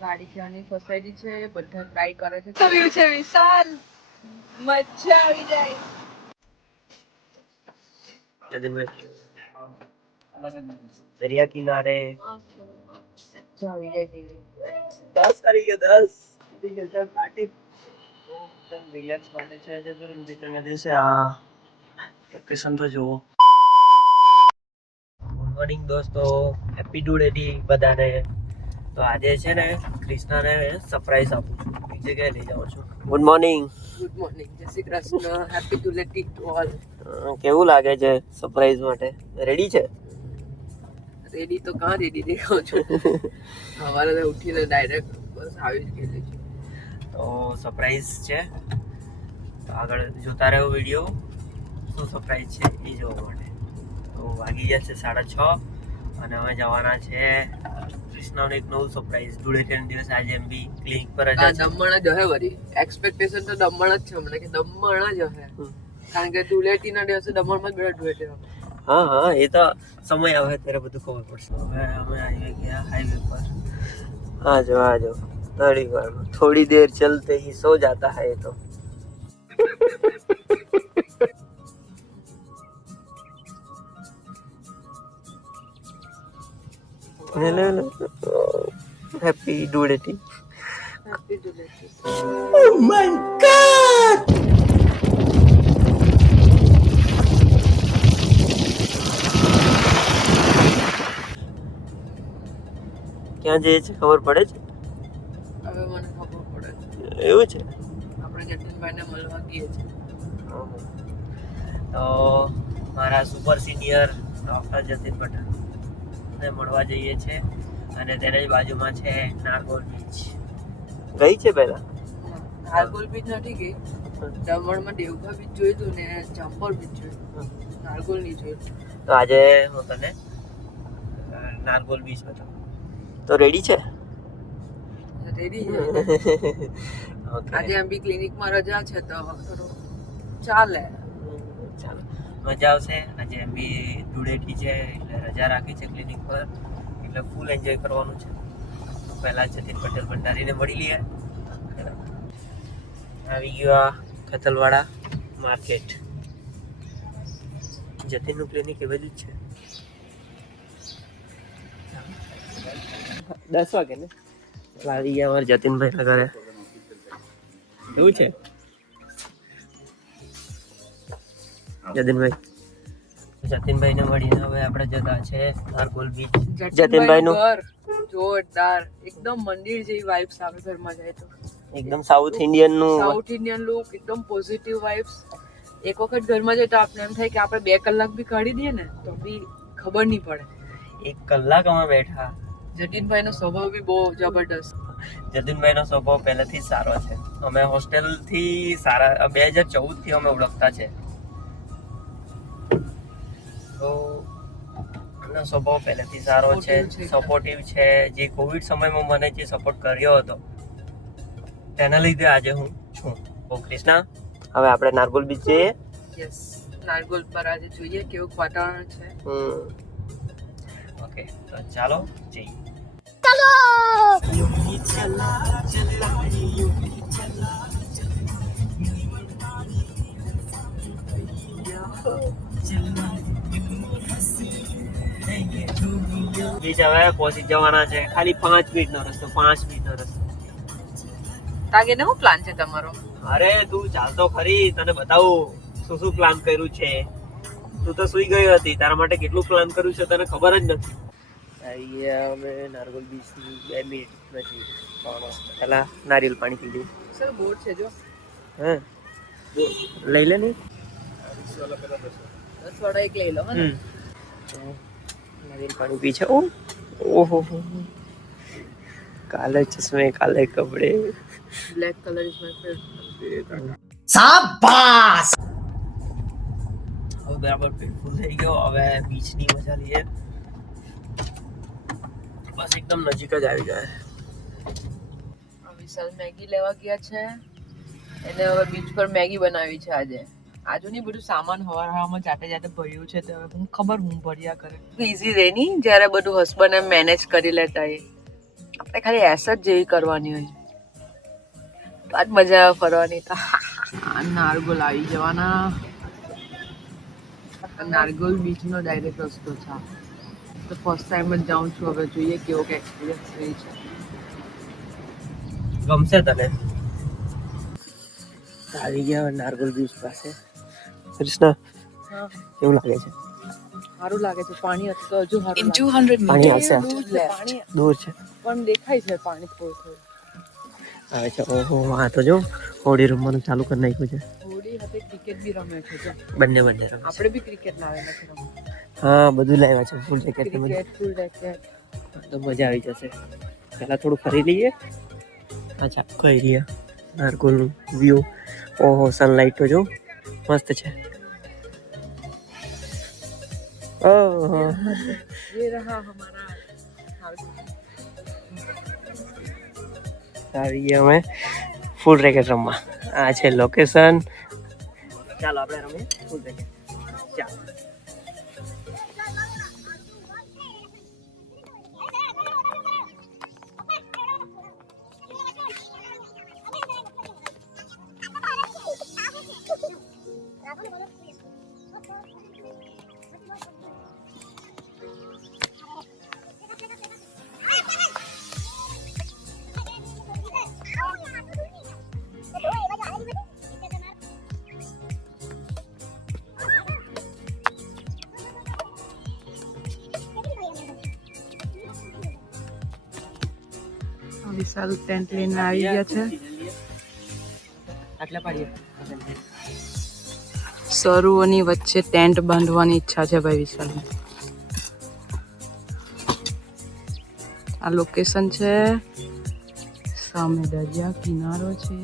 ગાડી ક્યાંની ફસાયેલી છે બધા ટ્રાય કરે છે. આવ્યું છે વિશાલ, મજા આવી જાય. दरिया किनारे આવી જાય 10 तारीख 10 पार्टी રિલેક્સ માટે છે જે તો ઇન્ડિકેટર દેશે આ લોકેશન તો જુઓ. ગુડ મોર્નિંગ દોસ્તો, હેપી ડુડેટી બધાને. તો આજે છે ને ક્રિષ્નાને સરપ્રાઈઝ આપું છું, એક જગ્યાએ લઈ જાઉં છું. Good morning. ગુડ મોર્નિંગ, જય Shri Krishna, happy Dhuleti to all. કેવું લાગે છે સરપ્રાઈઝ માટે? રેડી છે? રેડી તો કાં રેડી દેખાઉં છું. સવારે ઉઠીને ડાયરેક્ટ બસ આવી જ ગયેલી છું. તો સરપ્રાઈઝ છે, તો આગળ જોતા રહ્યો વિડીયો. શું સરપ્રાઈઝ છે એ જોવા માટે. તો વાગી જશે 6:30 અને અમે જવાના છે કૃષ્ણાનું એક નવું સરપ્રાઈઝ. ધૂળેટીના દિવસે આજે એમ બી ક્લિનિક પર જ દમણ જ હે. વળી એક્સપેક્ટેશન તો દમણ જ છે હમણાં, કે દમણ જ હે, કારણ કે ધૂળેટીના દિવસે દમણમાં જ બધા ધૂળેટી હોય. हाँ हाँ, ये तो समय આવે ત્યારે બધું ખબર પડશે. હવે અમે આવી ગયા હાઈવે પર. आ जाओ थोड़ी बार, थोड़ी देर चलते ही सो जाता है ये तो. हेलो हैप्पी डुडेटी. Happy Dhuleti. Oh my god. ક્યાં જઈએ છે ખબર પડે છે? હવે મને ખબર પડે છે. એવું છે? આપણે જતીનભાઈને મળવા ગઈએ છીએ. તો મારા super senior doctor Jatin Patel ને મળવા જઈએ છે અને તેની જ બાજુમાં છે નાગોર બીચ. ગઈ છે પહેલા? નારગોલ બીચ નથી ગઈ. દમણમાં દેવકા બીચ જોયું હતું ને ચંપોર બીચ જોયું, નારગોલ નહીં જોયું. તો આજે હું તને નારગોલ બીચ બતાવું. તો રેડી છે? રેડી છે. ઓકે, આજે એમ બી ક્લિનિકમાં રજા છે તો થોડું ચાલે. ચાલો, મજા આવશે. આજે એમ બી ધૂળેટી છે એટલે રજા રાખી છે ક્લિનિક પર, એટલે ફૂલ એન્જોય કરવાનું છે. પહેલા જતીન પટેલ ભંડારીને મળી લઈએ. આવી ગયો આ કતલવાડા માર્કેટ. જતીનનું ક્લિનિક એ બધું જ છે. 10 વાગે ને એટલે આવી ગયા અમારે જતીનભાઈ ના ઘરે. એવું છે જતીનભાઈ ને મળીને હવે આપણે જતા છે નારગોલ બીચ. જતીનભાઈ નું ઘર જોરદાર, એકદમ મંદિર જેવી વાઇબ્સ આવે ઘરમાં જાય તો. એકદમ સાઉથ ઇન્ડિયન નું. સાઉથ ઇન્ડિયન લુક, એકદમ પોઝિટિવ વાઇબ્સ. એક વખત ઘરમાં જાય તો આપણે એમ થાય કે આપણે 2 કલાક બી કાઢી દઈએ ને તો બી ખબર નહીં પડે. 1 કલાક અમે બેઠા. જતીનભાઈનો સ્વભાવ બી બહુ જબરદસ્ત. જતીનભાઈનો સ્વભાવ પહેલેથી જ સારો છે. અમે હોસ્ટેલ થી સારા 2014 થી અમે ઓળખતા છે. તો એનો સ્વભાવ પહેલેથી સારો છે, સપોર્ટિવ છે. જે કોવિડ સમયમાં મને જે સપોર્ટ કર્યો હતો તેના લીધે આજે હું છું. ઓ કૃષ્ણા, હવે આપણે નારગોલ બીચ જઈએ. યસ, નારગોલ પર આજે જોઈએ કેવું વાતાવરણ છે. ઓકે, તો ચાલો જઈએ. બીચ હવે પહોંચી જવાના છે. ખાલી 5 મિનિટનો રસ્તો, 5 મિનિટનો રસ્તો. તાગે ને શું પ્લાન છે તમારો? અરે તું ચાલતો ખરી, તને બતાવું શું શું પ્લાન કર્યું છે. તું તો સુઈ ગઈ હતી, તારા માટે કેટલું પ્લાન કર્યું છે તને ખબર જ નથી. અમે નારગોલ બીચ ની 2 મિનિટ નથી પેલા નારિયેલ પાણી પી લઈએ. સર બોટ છે જો. હા, લઈ લે ને. 10 વાળા એક લઈ લો. નારિયેલ પાણી પી છે. ઓહો, કાલે ચશ્મે કાલે કપડે. Black colour is my favourite. શાબાશ. હવે બરાબર પેટ ફૂલ થઈ ગયો. હવે બીચ ની મજા લઈએ. બસ એકદમ નજીક જ આવી જાય. વિશાલ મેગી લેવા ગયા છે, એને હવે બીચ પર મેગી બનાવી છે આજે. આજુની બધું સામાન હવામાં જાતે જાતે ભર્યું છે તો હું ખબર હું ભર્યા કરે ઈઝી રે નહીં જ્યારે બધું હસબન્ડ એમ મેનેજ કરી લેતા એ આપણે ખાલી એસેટ જેવી કરવાની હોય તો આજ મજા આવે ફરવાની તો નારગોલ આવી જવાના નારગોલ બીચનો ડાયરેક્ટ રસ્તો છે તો ફર્સ્ટ ટાઈમ જ જાઉં છું હવે જોઈએ કેવો કે એક્સપિરિયન્સ રહે છે ગમશે તને આવી ગયા નારગોલ બીચ પાસે કૃષ્ણ કેવું લાગે છે સારું લાગે છે પાણી હતું તો હજુ સારું In 200 પાણી meters, આવશે પાણી દૂર છે પણ દેખાય છે પાણી થોડું થોડું આવે છે ઓહો હા તો જો હોડી રમવાનું ચાલુ કરી નાખ્યું છે હોડી સાથે ક્રિકેટ બી રમે છે જો બંને રમે આપણે બી ક્રિકેટ લાવેલા છે રમવા હા બધું લાવ્યા છે ફૂલ જેકેટ ને બધું ક્રિકેટ ફૂલ રેકેટ તો મજા આવી જશે પહેલા થોડું ફરી લઈએ અચ્છા આખો એરિયા નારગોલનું વ્યૂ ઓહો સનલાઇટ તો જો મસ્ત છે ઓહો ये रहा हमारा આવી ગયા અમે ફૂલ રેકેટ રમવા આ છે લોકેશન ચાલો આપણે રમીએ ફૂલ રેકેટ ચાલો વિશાલ ટેન્ટ લઈને આવી ગયા છે આટલા પાડીએ સરુઓની વચ્ચે ટેન્ટ બાંધવાની ઈચ્છા છે ભાઈ વિશાલ આ લોકેશન છે સામે દરિયા કિનારો છે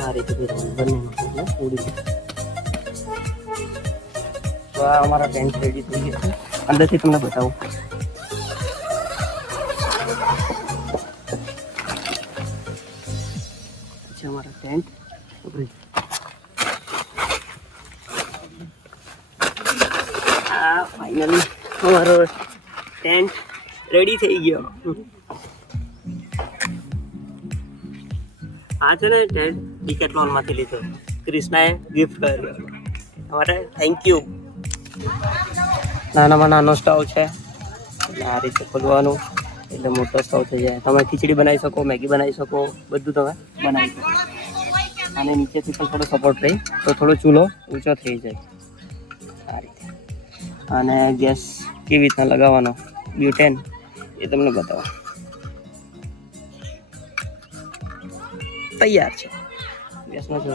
આ રીતે બંનેનું ઉડી તો આ અમારા ટેન્ટ રેડી થઈ ગયા છે અંદરથી તમને બતાવું છે અમારા ટેન્ટ આ ફાઇનલી અમારો ટેન્ટ રેડી થઈ ગયો આ છે ને ટેન્ટ ડિકેટલોનમાંથી લીધો ક્રિષ્નાએ ગિફ્ટ કર્યો અમારે થેન્ક યુ નાનામાં નાનો સ્ટવ છે આ રીતે ખોલવાનું એટલે મોટો સ્ટવ થઈ જાય તમે ખીચડી બનાવી શકો મેગી બનાવી શકો બધું તમે બનાવી શકો અને નીચેથી પણ થોડો સપોર્ટ રહી તો થોડો ચૂલો ઊંચો થઈ જાય આ રીતે અને ગેસ કેવી રીતના લગાવવાનો બ્યુટેન એ તમને બતાવો તૈયાર છે ગેસમાં જો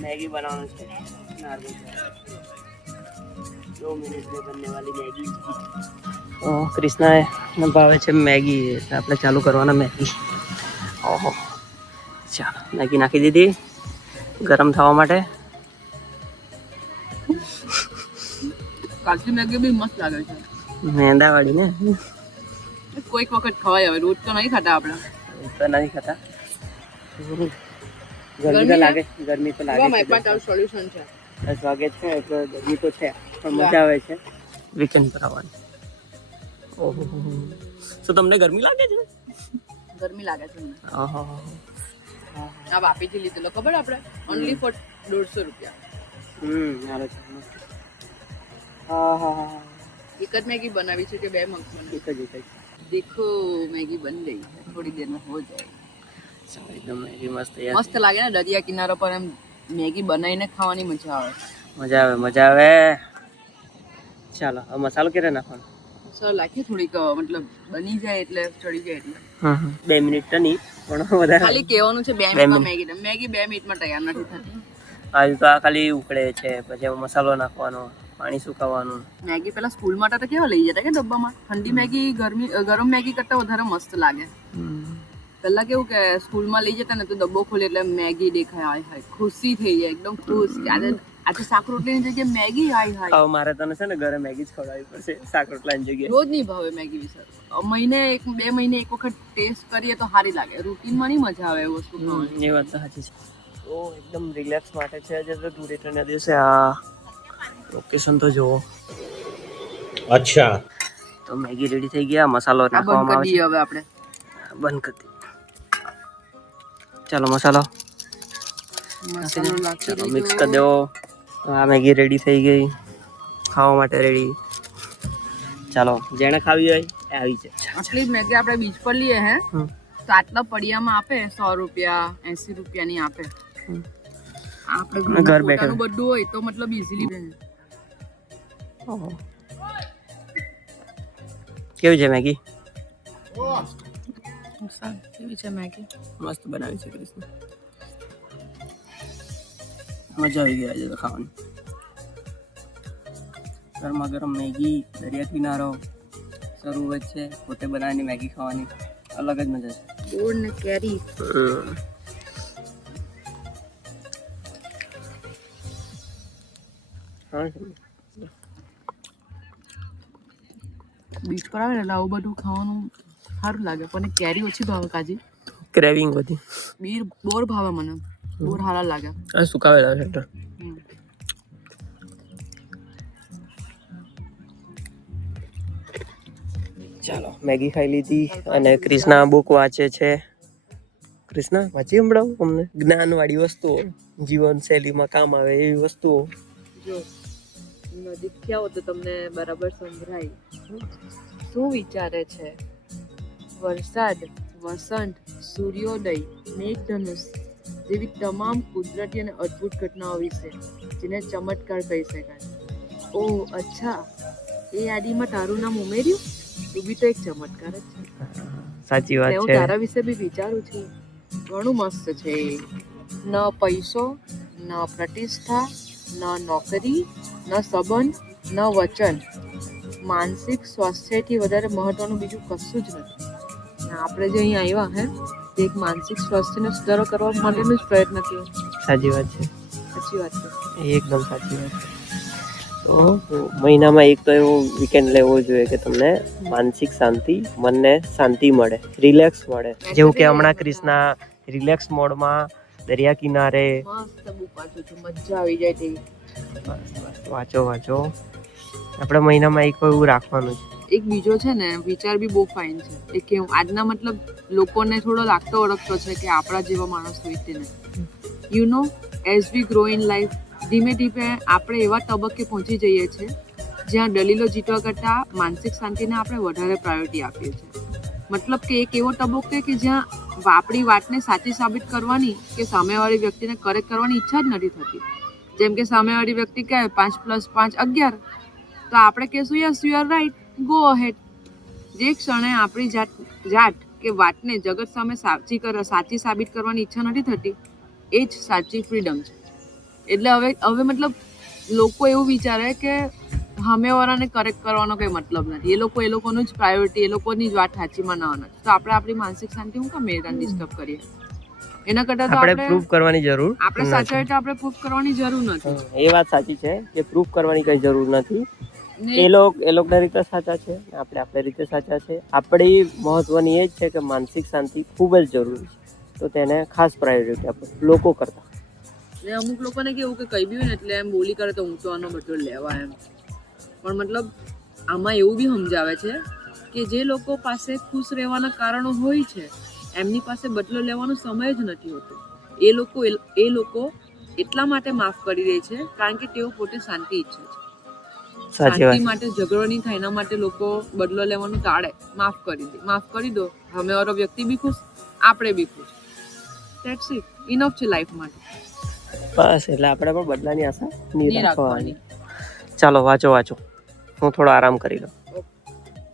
मैगी बनाना है नारगोल 2 मिनट में बनने वाली मैगी तो कृष्णा ने भावे છે મેગી એટલે આપણે ચાલુ કરવાના મેગી ઓહો ચાલો મેગી નાખી દીધી ગરમ થવા માટે કાચી મેગી બી મસ્ત લાગે છે મેંદા વાળી ને કોઈક વખત ખવાય હવે રોજ તો નહીં ખાતા આપણે તો નહીં ખાતા ગરમી તો લાગે ગરમી તો લાગે મારી પાસે તારું સોલ્યુશન છે 10 વાગે છે એટલે ગરમી તો છે પણ મજા આવે છે વીકેન્ડ પર આવવાની ઓહો શું તમને ગરમી લાગે છે ગરમી લાગે છે મને. ઓહો આ વાપીથી લીધેલો ખબર આપણે ઓનલી ફોર 150 રૂપિયા. હાલો છે હા હા હા एक જ मैगी बनावी છે કે 2 मग एक ही देखो मैगी बन गई है थोड़ी देर में हो जाएगी. एकदम मैगी मस्त यार मस्त लागे ને દરિયા કિનારો પર એમ મેગી બનાવીને ખાવાની મજા આવે. મજા આવે ચાલો આ મસાલો ક્યારે નાખવાનો સર લાખી થોડીક મતલબ બની જાય એટલે ચડી જાય એટલે 2 મિનિટ તો નહીં પણ વધારે ખાલી કહેવાનું છે 2 મિનિટમાં મેગી 2 મિનિટમાં તૈયાર નથી થતી. આજુ તો આ ખાલી ઉકળે છે પછી એમાં મસાલો નાખવાનો પાણી સુકાવવાનું. મેગી પેલા સ્કૂલ માટે તો કેવા લઈ જતા કે ડબ્બામાં ઠંડી મેગી ગરમ મેગી કરતા વધારે મસ્ત લાગે. પેલા કેવું કે સ્કૂલમાં લઈ જતા ને તો ડબ્બો ખોલે એટલે મેગી દેખાય હાય હાય ખુશી થઈ જાય એકદમ ખુશ આજે શાક રોટલીની જગ્યાએ મેગી હાય હાય. હવે મારે તને છે ને ઘરે મેગી જ ખવડાવવી પડશે શાક રોટલાની જગ્યાએ. રોજ નહીં ભાવે મેગી વિશે મહિને 2 મહિને એક વખત ટેસ્ટ કરીએ તો સારી લાગે. રૂટીનમાં નહીં મજા આવે એ વસ્તુ ખાવાની. એ વાત તો સાચી છે. તો એકદમ રિલેક્સ માટે છે આજે તો ધૂળેટીના દિવસે આ લોકેશન તો જુઓ. अच्छा તો મેગી રેડી થઈ ગયા મસાલો નાખવામાં આવે છે. હવે આપણે બંધ કરી દઈએ. ચાલો મસાલો મિક્સ કરી દો. આ મેગી રેડી થઈ ગઈ ખાવા માટે રેડી. ચાલો જેને ખાવી હોય એ આવી જાય. આટલી જ મેગી આપણે બીચ પર લઈએ હે તો આટલા પડિયામાં આપે 100 રૂપિયા 80 રૂપિયાની આપે. આપણે ઘર બેઠા બધું હોય તો મતલબ ઈઝીલી બને. કેવી છે મેગી? કેવી છે મેગી? મસ્ત બનાવી છે કૃષ્ણ. મજા આવી ગઈ આજે તો ખાવાની. ગરમા ગરમ મેગી દરિયા કિનારો શરૂ છે પોતે બનાવીને મેગી ખાવાની અલગ જ મજા છે. ગોળ ને કેરી બીચ પર આવે ને એટલે આવું બધું ખાવાનું સારું લાગે પણ કેરી ઓછી ભાવે કાજી ક્રેવિંગ બધી બોર ભાવે મને બોર સારા લાગે. આ સુકાવેલા છે તો ચાલો મેગી ખાઈ લીધી અને કૃષ્ણા બુક વાંચે છે. કૃષ્ણા વાંચી સંભળાવો અમને જ્ઞાનવાળી વસ્તુઓ જીવન શૈલીમાં કામ આવે એવી વસ્તુઓ. જો નજીક થયા હો તો તમને બરાબર સંભળાય. શું વિચારે છે વરસાદ વસંત સૂર્યોદય મેઘધનુષ જેવી તમામ કુદરતી અને અદ્ભુત ઘટનાઓ વિશે જેને ચમત્કાર કહી શકાય. ઓહ અચ્છા એ યાદીમાં તારું નામ ઉમેર્યું? તું બી તો એક ચમત્કાર જ છે. સાચી વાત છે. હું તારા વિશે બી વિચારું છું. ઘણું મસ્ત છે. ન પૈસો ન પ્રતિષ્ઠા ન નોકરી ન સંબંધ ન વચન માનસિક સ્વાસ્થ્યથી વધારે મહત્વનું બીજું કશું જ નથી. આપણે જે અહીં આવ્યા હે તે એક માનસિક સ્વાસ્થ્યનો સુધારો કરવા માટેનો જ પ્રયત્ન કર્યો. સાચી વાત છે. સાચી વાત છે. એકદમ સાચી વાત છે. તો મહિનામાં એક તો એવો વીકેન્ડ લેવો જોઈએ કે તમને માનસિક શાંતિ મનને શાંતિ મળે રિલેક્સ મળે. જેવું કે હમણાં કૃષ્ણા રિલેક્સ મોડમાં દરિયા કિનારે મસ્ત બુક વાંચું છું મજા આવી જાય તેવી. વાંચો આપણે મહિનામાં એક એવું રાખવાનું છે. એક બીજો છે ને વિચાર બી બહુ ફાઇન છે. એ કે આજના મતલબ લોકોને થોડો લાગતો ઓળખતો છે કે આપણા જેવા માણસ હોય તે નથી. You know as V grow in life ધીમે ધીમે આપણે એવા તબક્કે પહોંચી જઈએ છીએ જ્યાં દલીલો જીતવા કરતાં માનસિક શાંતિને આપણે વધારે પ્રાયોરિટી આપીએ છીએ. મતલબ કે એક એવો તબક્કો કે જ્યાં આપણી વાતને સાચી સાબિત કરવાની કે સામેવાળી વ્યક્તિને કરેક્ટ કરવાની ઈચ્છા જ નથી થતી. જેમ કે સામેવાળી વ્યક્તિ કહે 5 + 5 = 11 તો આપણે કહેશું yes you are right go ahead. જે ક્ષણે આપણી જાત કે વાતને જગત સામે સાચી સાબિત કરવાની ઈચ્છા નથી થતી એ જ સાચી ફ્રીડમ છે. એટલે હવે મતલબ લોકો એવું વિચારે કે સામેવાળાને કરેક્ટ કરવાનો કંઈ મતલબ નથી. એ લોકોનું જ પ્રાયોરિટી એ લોકોની જ વાત સાચીમાં ના નથી. તો આપણે આપણી માનસિક શાંતિ હું કામ મેરાને ડિસ્ટર્બ કરીએ? એના કરતાં તો આપણે પ્રૂફ કરવાની જરૂર આપણે સાચા હોય તો આપણે પ્રૂફ કરવાની જરૂર નથી. એ વાત સાચી છે કે પ્રૂફ કરવાની કઈ જરૂર નથી. એ લોકોના રીતે સાચા છે આપણે આપણી રીતે સાચા છે. આપણી મહત્વની એ જ છે કે માનસિક શાંતિ ખૂબ જ જરૂરી છે. તો તેને ખાસ પ્રાયોરિટી આપો લોકો કરતા. ને અમુક લોકોને કેવું કે કઈ બી હોય ને એટલે એમ બોલી કરે તો હું તો આનો બદલો લેવા એમ. પણ મતલબ આમાં એવું બી સમજાવે છે કે જે લોકો પાસે ખુશ રહેવાના કારણો હોય છે એમની પાસે બદલો લેવાનો સમય જ નથી હોતો. એ લોકો એટલા માટે માફ કરી દે છે કારણ કે તેઓ પોતે શાંતિ ઈચ્છે છે. સાચી શાંતિ વાત. માટે ઝઘડો નહીં થાય એના માટે લોકો બદલો લેવાનું ટાળે. માફ કરી દો, સામે વાળો વ્યક્તિ બી ખુશ, આપણે બી ખુશ. That's it. ઇનફ છે લાઈફ માટે. બસ એટલે આપણે પણ બદલાની આશા નહીં નહીં રાખવાની. રાખવાની. ચાલો વાંચો હું થોડો આરામ કરી લઉં.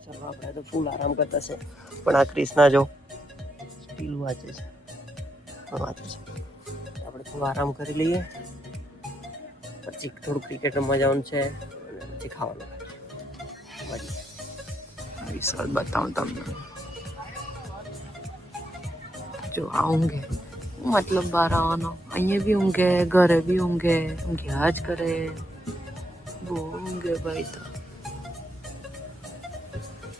ચાલો આપણે તો ફૂલ આરામ કરતા છે પણ આ ક્રિષ્ના જો સ્ટીલ વાંચે છે. વાંચે છે આપણે થોડો આરામ કરી લઈએ પછી થોડું ક્રિકેટ રમવા જવાનું છે અને પછી ખાવાનું વિશાલ બતાવું તમને. જો આ ઊંઘે, મતલબ બહાર આવવાનો, અહીંયા બી ઊંઘે, ઘરે બી ઊંઘે, ઊંઘ્યા જ કરે. બહુ ઊંઘે ભાઈ. તો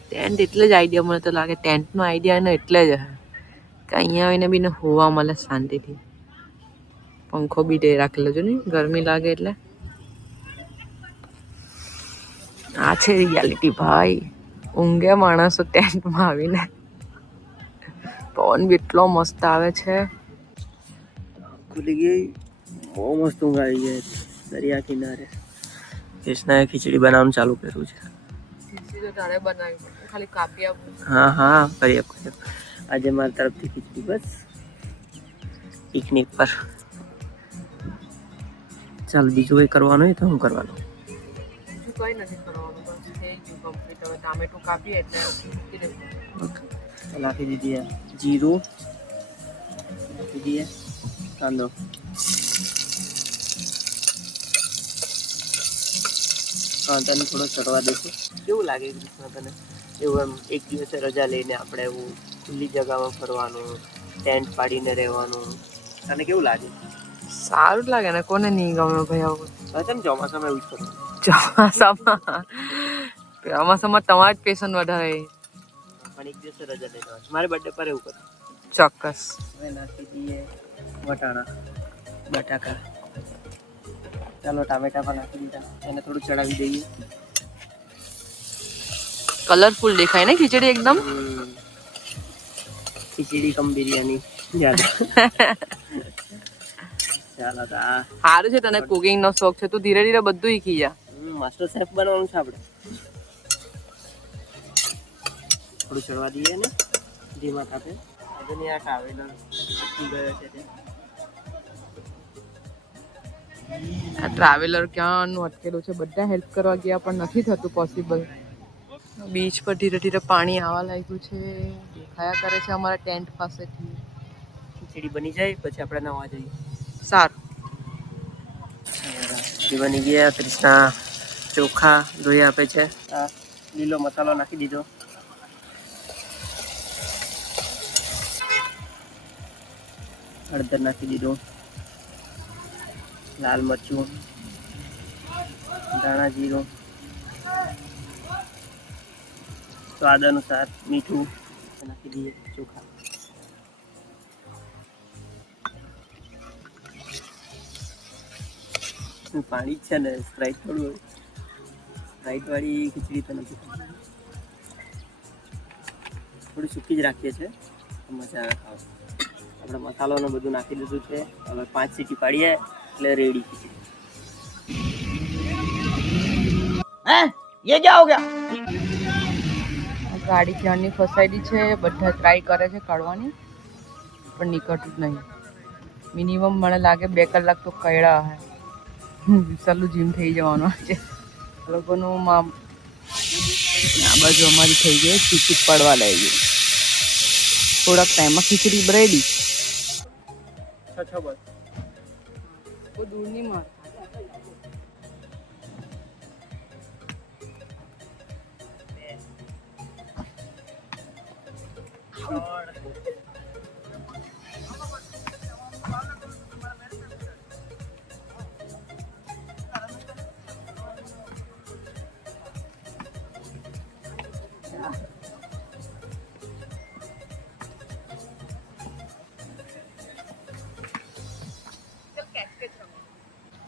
ટેન્ટ એટલે જ આઈડિયા મને તો લાગે, ટેન્ટનો આઈડિયા એનો એટલે જ હે કે અહીંયા આવીને બી ને હોવા મળે શાંતિથી. પંખો બી દે રાખેલો છે ને, ગરમી લાગે એટલે. આ છે રિયાલિટી ભાઈ. ઊંઘે માણસો ટેન્ટમાં આવીને. પવન બી એટલો મસ્ત આવે છે. ખુલી ગઈ, બહુ મસ્ત ઊંઘ આવી જાય દરિયા કિનારે. કૃષ્ણાએ ખીચડી બનાવવાનું ચાલુ કર્યું છે. ખીચડી તો તારે બનાવી, ખાલી કાપી આપું. હા કરી આપ. આજે મારી તરફથી ખીચડી બસ પિકનિક પર. ચાલ બીજું કંઈ કરવાનું હોય તો હું કરવાનું. બીજું કંઈ નથી કરવાનું, બસ થઈ ગયું કમ્પ્લીટ. હવે ટામેટું કાપીએ એટલે મૂકી દઈશું. નાખી દીધી જીરું, નાખી દઈએ કાંદો. કાંદાને થોડો ચડવા દઈશું. કેવું લાગે કૃષ્ણ તને એવું એમ એક દિવસે રજા લઈને આપણે એવું ખુલ્લી જગામાં ફરવાનું, ટેન્ટ પાડીને રહેવાનું, તને કેવું લાગે? સારું જ લાગે ને, કોને નહીં ગમે ભાઈ આવું. હવે તેમ ચોમાસામાં એવું જ કરવાનું. ચોમાસામાં તમારા જ પેશન વધારે. પણ એક દિવસે રજા લઈને મારે બર્થડે પર એવું કરું. ચોક્કસ. હવે નાખી દઈએ વટાણા, બટાકા. ચાલો ટામેટા પણ નાખી દીધા, એને થોડું ચડાવી દઈએ. કલરફુલ દેખાય ને ખીચડી એકદમ. ખીચડી કમ બિરયાની યાદ. ચાલો તો આ સારું છે, તને કુકિંગ નો શોખ છે, તું ધીરે ધીરે બધું શીખી જા. માસ્ટર શેફ બનવાનું છે આપણે. થોડું ચડવા દઈએ ને ધીમા તાપે. આજની આ ટ્રાવેલર અટકી ગયો છે તે. આ ટ્રાવેલર ક્યાંનું અટકેલું છે, બધા હેલ્પ કરવા ગયા પણ નથી થતું પોસિબલ. બીચ પર ધીરે ધીરે પાણી આવવા લાગ્યું છે, દેખાયા કરે છે અમારા ટેન્ટ પાસેથી. ખીચડી બની જાય પછી આપણે નવા જઈએ. સારું. બની ગયા. કૃષ્ણા ચોખા ધોઈ આપે છે. આ લીલો મસાલો નાખી દીધો. હળદર નાખી દીધું, લાલ મરચું, ધાણા જીરું, સ્વાદ અનુસાર મીઠું નાખી દઈએ. ચોખા પાણી જ છે ને, સ્પ્રાઇટ થોડું સ્પ્રાઇટ વાળી ખીચડી તો નથી. થોડી સૂકી જ રાખીએ છીએ, મજા આવે ખાવા. આપણે મસાલોને બધું નાખી દીધું છે. હવે 5 સીટી પાડીએ એટલે રેડી ખીચડી. ये क्या हो गया? ગાડી ક્યાંની ફસાયેલી છે, બધા ટ્રાય કરે છે કાઢવાની પણ નીકળતું જ નહીં. મિનિમમ મને લાગે 2 કલાક તો કયડા હે. વિશાલનું જીમ થઈ જવાનું છે લોકોનું. આ બાજુ અમારી થઈ ગઈ, ખીચડી પડવા લાગી. થોડાક ટાઈમમાં ખીચડી રેડી. બસ બહુ દૂર નહીં માર.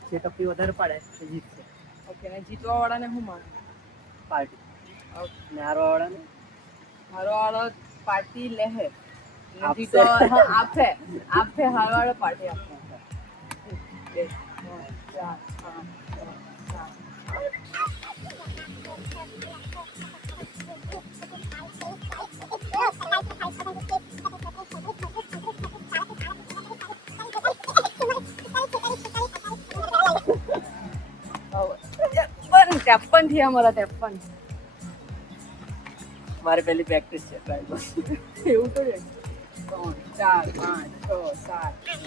જે ટપી વધારે પાડે એ જીતશે. ઓકે, ને જીતવા વાળાને શું માન? પાર્ટી ને હારવા વાળાને મારો વાળો પાર્ટી લે નથી તો આપે હારવાળો પાર્ટી આપે 1 2 3 4 53 થયા મારા 53 મારે પહેલી પ્રેક્ટિસ છે એવું તો 3 4 5 6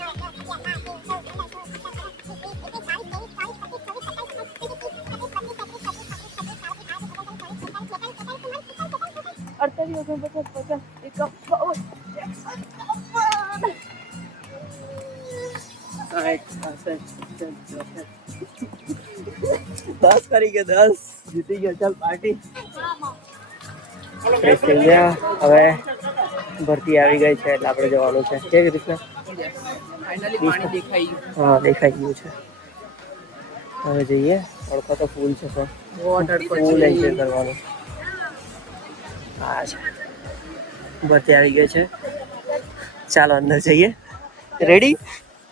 10 કરી ગયા 10 જીતી ગયો ચાલ પાર્ટી ફ્રેશ થઈ ગયા હવે ભરતી આવી ગઈ છે એટલે આપણે જવાનું છે કેવી રીતના ફાઇનલી પાણી દેખાઈ ગયું હા દેખાઈ ગયું છે હવે જઈએ તડકો તો ફૂલ છે પણ વોટર ફૂલ એન્જોય કરવાનું હા છે ભરતી આવી ગઈ છે ચાલો અંદર જઈએ રેડી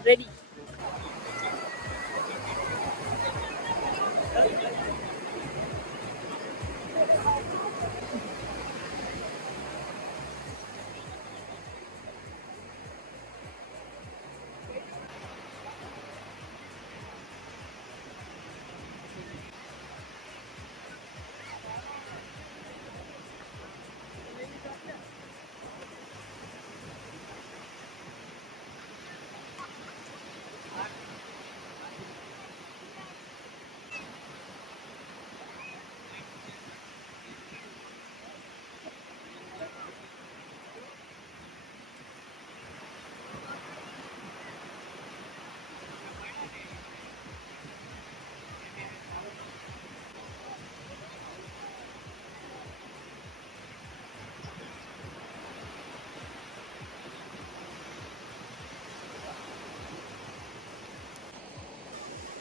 રેડી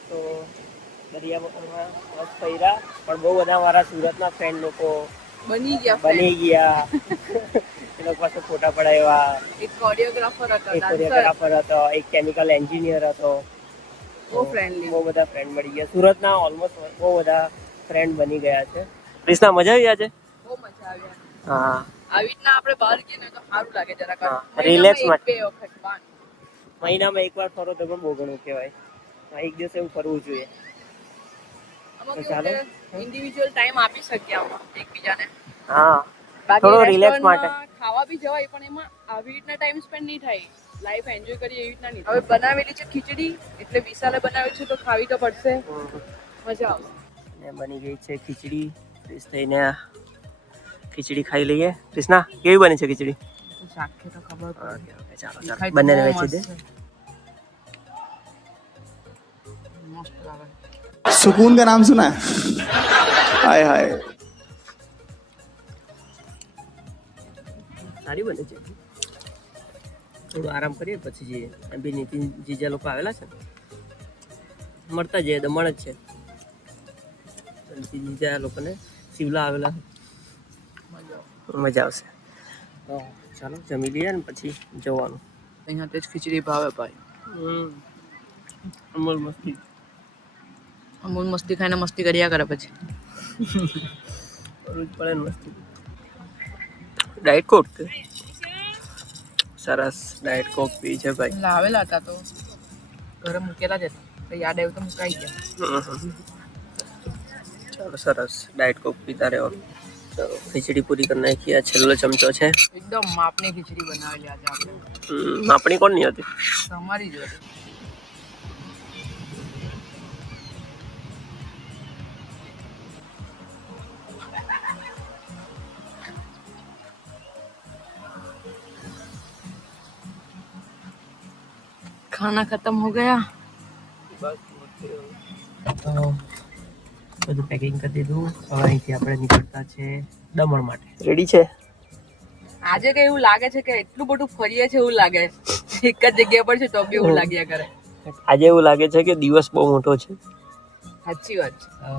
તો દરિયામાં મસ્ત ફર્યા પણ બહુ બધા મારા સુરતના ફ્રેન્ડ લોકો બની ગયા બની ગયા એ લોકો પાસે ફોટા પડાવ્યા એક કોરિયોગ્રાફર હતો એક કોરિયોગ્રાફર હતો એક કેમિકલ એન્જિનિયર હતો બહુ ફ્રેન્ડલી બહુ બધા ફ્રેન્ડ મળી ગયા સુરતના ઓલમોસ્ટ બહુ બધા ફ્રેન્ડ બની ગયા છે ક્રિષ્ના મજા આવી આજે બહુ મજા આવી હા આવી રીતના આપણે બહાર ગઈએ ને તો સારું લાગે જરાક હા, relax માટે. 1-2 વખત બહાર મહિનામાં એકવાર ફરો તો પણ બહુ ઘણું કહેવાય એક દિવસ એવું ફરવું જોઈએ અમુક તો ચાલો. ઇન્ડિવિજ્યુઅલ ટાઈમ આપી શકીએ આમાં એકબીજાને હા બાકી થોડો relax રેસ્ટોરન્ટમાં ખાવા બી જવાય પણ એમાં આવી રીતના ટાઈમ સ્પેન્ડ નહીં થાય લાઈફ એન્જોય કરીએ એવી રીતના નહીં હવે બનાવેલી છે ખીચડી એટલે વિશાલે બનાવેલી છે તો ખાવી તો પડશે મજા આવશે ને બની ગઈ છે ખીચડી ફ્રેશ થઈને ખીચડી ખાઈ લઈએ ક્રિષ્ના કેવી બની છે ખીચડી ચાખે તો ખબર પડે ચાલો દેખાય તો બંને બહુ વેચી દે મસ્ત છે. મસ્ત લાગે सुकून का नाम सुना है हाय हाय સારી બને છે થોડું આરામ કરીએ પછી જઈએ એમ બી નીતિન જીજા લોકો આવેલા છે ને મળતા જઈએ દમણ જ છે નીતિન જીજા લોકોને શિવલા આવેલા છે મજા આવશે તો ચાલો જમી લઈએ ને પછી જવાનું અહીંયા તે જ ખીચડી ભાવે ભાઈ અમલ મસ્તી અમૂલ મસ્તી ખાઈને મસ્તી કર્યા કરે પછી કરવું જ પડે ને મસ્તી ડાયટ કોક સરસ ડાયટ કોક પી છે ભાઈ લાવેલા હતા તો ઘરે મૂકેલા જ હતા તો યાદ આવ્યું તો મુકાઈ ગયા ચાલો સરસ ડાયટ કોક પીતા રહેવાનું ચાલો ખીચડી પૂરી કરી નાખી આ છેલ્લો ચમચો છે એકદમ માપની ખીચડી બનાવેલી આજે આપણે આપણી કોણ નહીં હતી તમારી જોડે खाना खत्म हो गया તો બધું પેકિંગ કરી દીધું હવે અહીંથી આપણે નીકળતા છે દમણ માટે રેડી છે આજે કઈ એવું લાગે છે કે એટલું બધું ફરીએ છે એવું લાગે એક જ જગ્યા પર છે તો બી એવું લાગ્યા કરે આજે એવું લાગે છે કે દિવસ બહુ મોટો છે સાચી વાત છે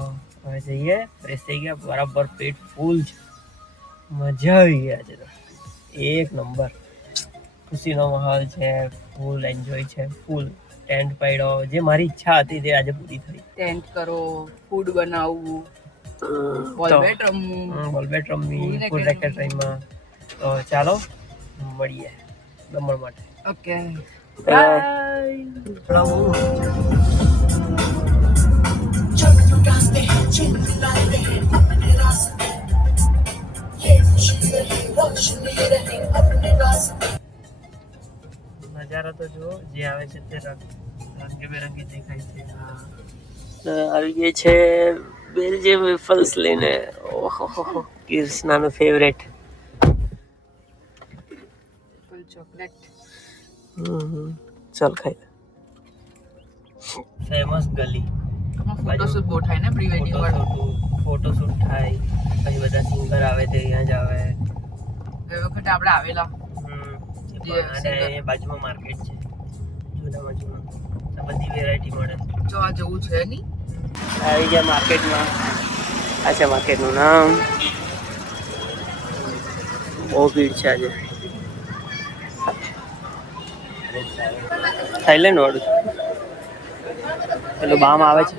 હવે જઈએ ફ્રેશ થઈ ગયા બરાબર પેટ ફૂલ છે મજા આવી ગઈ આજે તો એક નંબર ખુશીનો માહોલ છે, ફૂલ એન્જોય છે, ફૂલ ટેન્ટ પડ્યો. જે મારી ઈચ્છા હતી તે આજે પૂરી થઈ. ટેન્ટ કરો, ફૂડ બનાવવું, બોલ તો બેટ રમવું. બોલ બેટ રમવી, ફૂલ ફૂલ રેકેટ રેકેટ રમવા. તો ચાલો મળીએ દમણ માટે. ઓકે નજારા તો જો જે આવે છે તે રંગબેરંગી દેખાય છે. આવી ગઈ છે બેલ્જિયમ વેફલ્સ લઈને. ઓહો, કૃષ્ણાનું ફેવરેટ. ફૂલ ચોકલેટ. ચાલ ખાઈ. ફેમસ ગલી. ફોટોશૂટ બહુ થાય ને પ્રી વેડિંગ વાળું. ફોટોશૂટ થાય, પછી બધા સિંગર આવે તે અહીંયા જ આવે. એ વખતે આપણે આવેલા. અને એ બાજુમાં માર્કેટ છે, જૂના બાજુમાં તો બધી વેરાયટી મળે. જો આ જવું છે નહીં. આવી ગયા માર્કેટમાં. આ છે માર્કેટનું નામ. બહુ ભીડ છે આજે. થાઈલેન્ડ વાળું પેલું બામ આવે છે.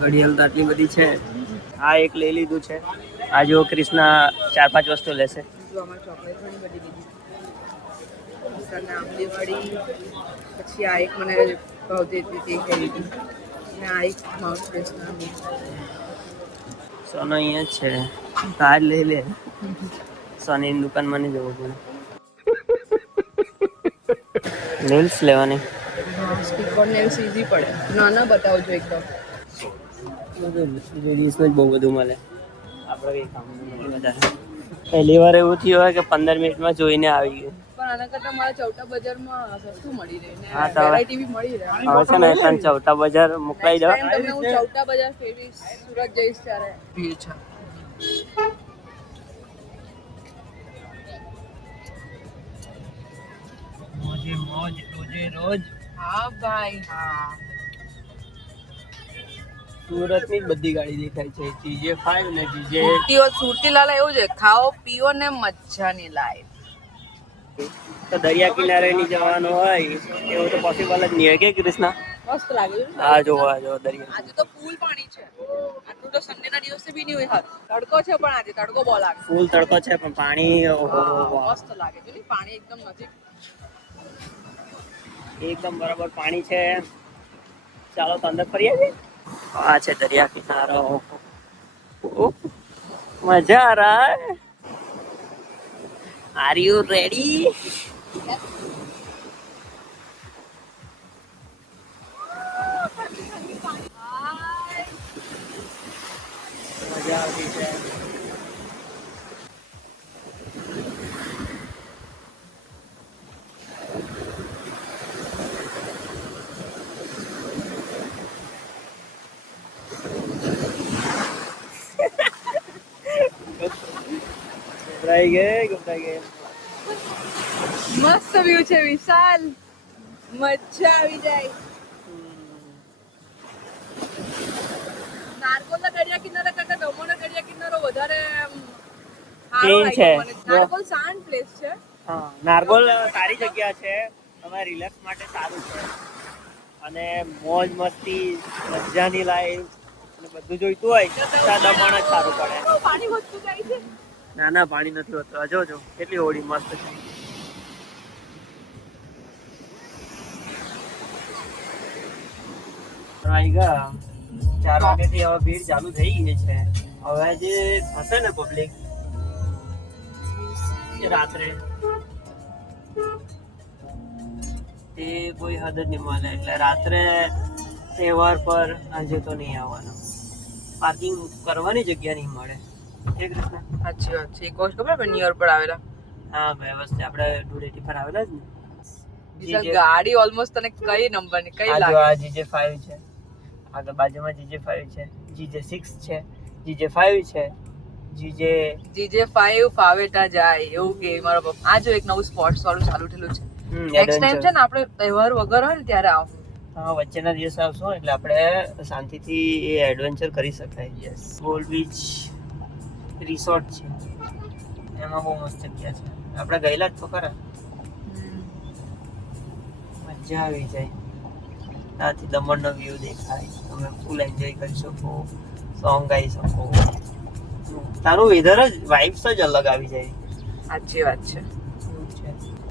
ઘડિયાળ તો આટલી બધી છે. આ એક લઈ લીધું છે. આ જો ક્રિષ્ના 4-5 વસ્તુ લેશે. જો આમાં ચોકલેટ ઘણી બધી લીધી. આંબલી વાળી, પછી આ એક મને ભાવતી હતી તે ખરીદી, અને આ એક માઉથ ફ્રેશનર. સોનો અહીંયા જ છે. તાજ લઈ લે. સોનીની દુકાનમાં નહીં જવું પડે. નેલ્સ લેવાની. સ્પીકર નેલ્સ ઈઝી પડે. નાના બતાવજો એકદમ. લેડીઝનું જ બહુ બધું મળે. આપણે કંઈ કામ નથી વધારે. પહેલી વાર એવું થયું હોય કે 15 મિનિટમાં જોઈને આવી ગયું. પણ આના કરતા મારા ચૌટા બજારમાં સસ્તું મળી રહે ને હા, તો વેરાયટી બી મળી રહે. હવે છે ને તને ચૌટા બજાર મોકલાઈ દો. Next time તમને હું ચૌટા બજાર ફેરવીશ, સુરત જઈશ ત્યારે. ભીડ છે. મોજે મોજ રોજે રોજ. હા ભાઈ હા. સુરતની જ બધી ગાડી દેખાય છે. GJ5 ને GJ. સુરતી લાલા એવું છે, ખાઓ પીઓ ને મજાની લાઈફ. તો દરિયા કિનારે ની જવાનું હોય એવું તો પોસિબલ જ નહીં હોય કે કૃષ્ણા. મસ્ત લાગે છે. આ જો દરિયા. આજે તો ફૂલ પાણી છે. આટલું તો સન્ડે ના દિવસે બી નહીં હોય. હાથ તડકો છે પણ આજે તડકો બહુ લાગે. ફૂલ તડકો છે પણ પાણી મસ્ત લાગે છે. પાણી એકદમ નજીક. એકદમ બરાબર પાણી છે. ચાલો તો અંદર ફરી આવીએ. આ છે દરિયા કિનારો. મજા આ રહા હૈ. Are you ready? મજા આવતી છે. ગભરાઈ ગઈ. મસ્ત વ્યૂ છે વિશાલ. મજા આવી જાય. નારકોલના દરિયા કિનારા કરતા દમણના દરિયા કિનારો વધારે Clean છે. નારકોલ શાંત પ્લેસ છે. હા, નારગોલ સારી જગ્યા છે. તમારે રિલેક્સ માટે સારું છે. અને મોજ મસ્તી, મજાની લાઈફ અને બધું જોઈતું હોય તો દમણ જ સારું પડે. પાણી વધતું જાય છે. ના પાણી નથી હોતું. જો કેટલી હોડી મસ્ત છે. આવી ગયા 4 વાગ્યાથી હવે ભીડ ચાલુ થઈ ગઈ છે. હવે જે થશે ને પબ્લિક એ રાત્રે તે કોઈ હદ જ નહીં મળે. એટલે રાત્રે તહેવાર પર આજે તો નહીં આવવાનું. પાર્કિંગ કરવાની જગ્યા નહીં મળે. એક રીતના સાચી વાત છે. એક વર્ષ ખબર નિયર પર આવેલા. હા, ગયા વર્ષે આપણે ધૂળેટી પર આવેલા જ ને. વિશાલ ગાડી ઓલમોસ્ટ તને કઈ નંબર ની કઈ આ જો લાગે? આ GJ5 છે. આગળ બાજુમાં GJ5 છે. GJ6 છે. GJ5 છે. GJ5 ફાવેટા જાય એવું કે મારો પપ્પા. આ જો એક નવું સ્પોર્ટ્સ વાળું ચાલુ થયેલું છે. નેક્સ્ટ ટાઈમ છે ને આપણે તહેવાર વગર હોય ને ત્યારે આવ. હા, વચ્ચેના દિવસે આવશો એટલે આપણે શાંતિથી એ એડવેન્ચર કરી શકાય. યસ. ગોલ્ડ બીચ રિસોર્ટ છે. એમાં બહુ મસ્ત જગ્યા છે. આપણે ગયેલા જ તો ખરા, મજા આવી જાય. ત્યાંથી દમણનો વ્યૂ દેખાય, તમે ફૂલ એન્જોય કરી શકો, સોંગ ગાઈ શકો. તારું વેધર જ વાઇબ્સ જ અલગ આવી જાય. સાચી વાત છે.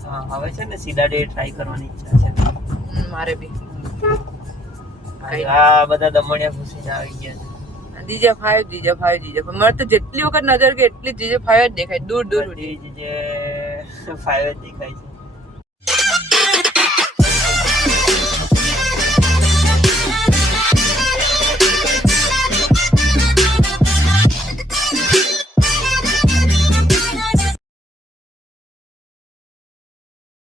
હા, હવે છે ને સીધા ડે ટ્રાય કરવાની ઈચ્છા છે. મારે બી આ બધા દમણિયા ઘૂસીને આવી ગયા છે. DJ5 મને તો જેટલી વખત નજર કે એટલી DJ5 જ દેખાય દૂર દૂર સુધી. બધી જે 5 જ દેખાય છે.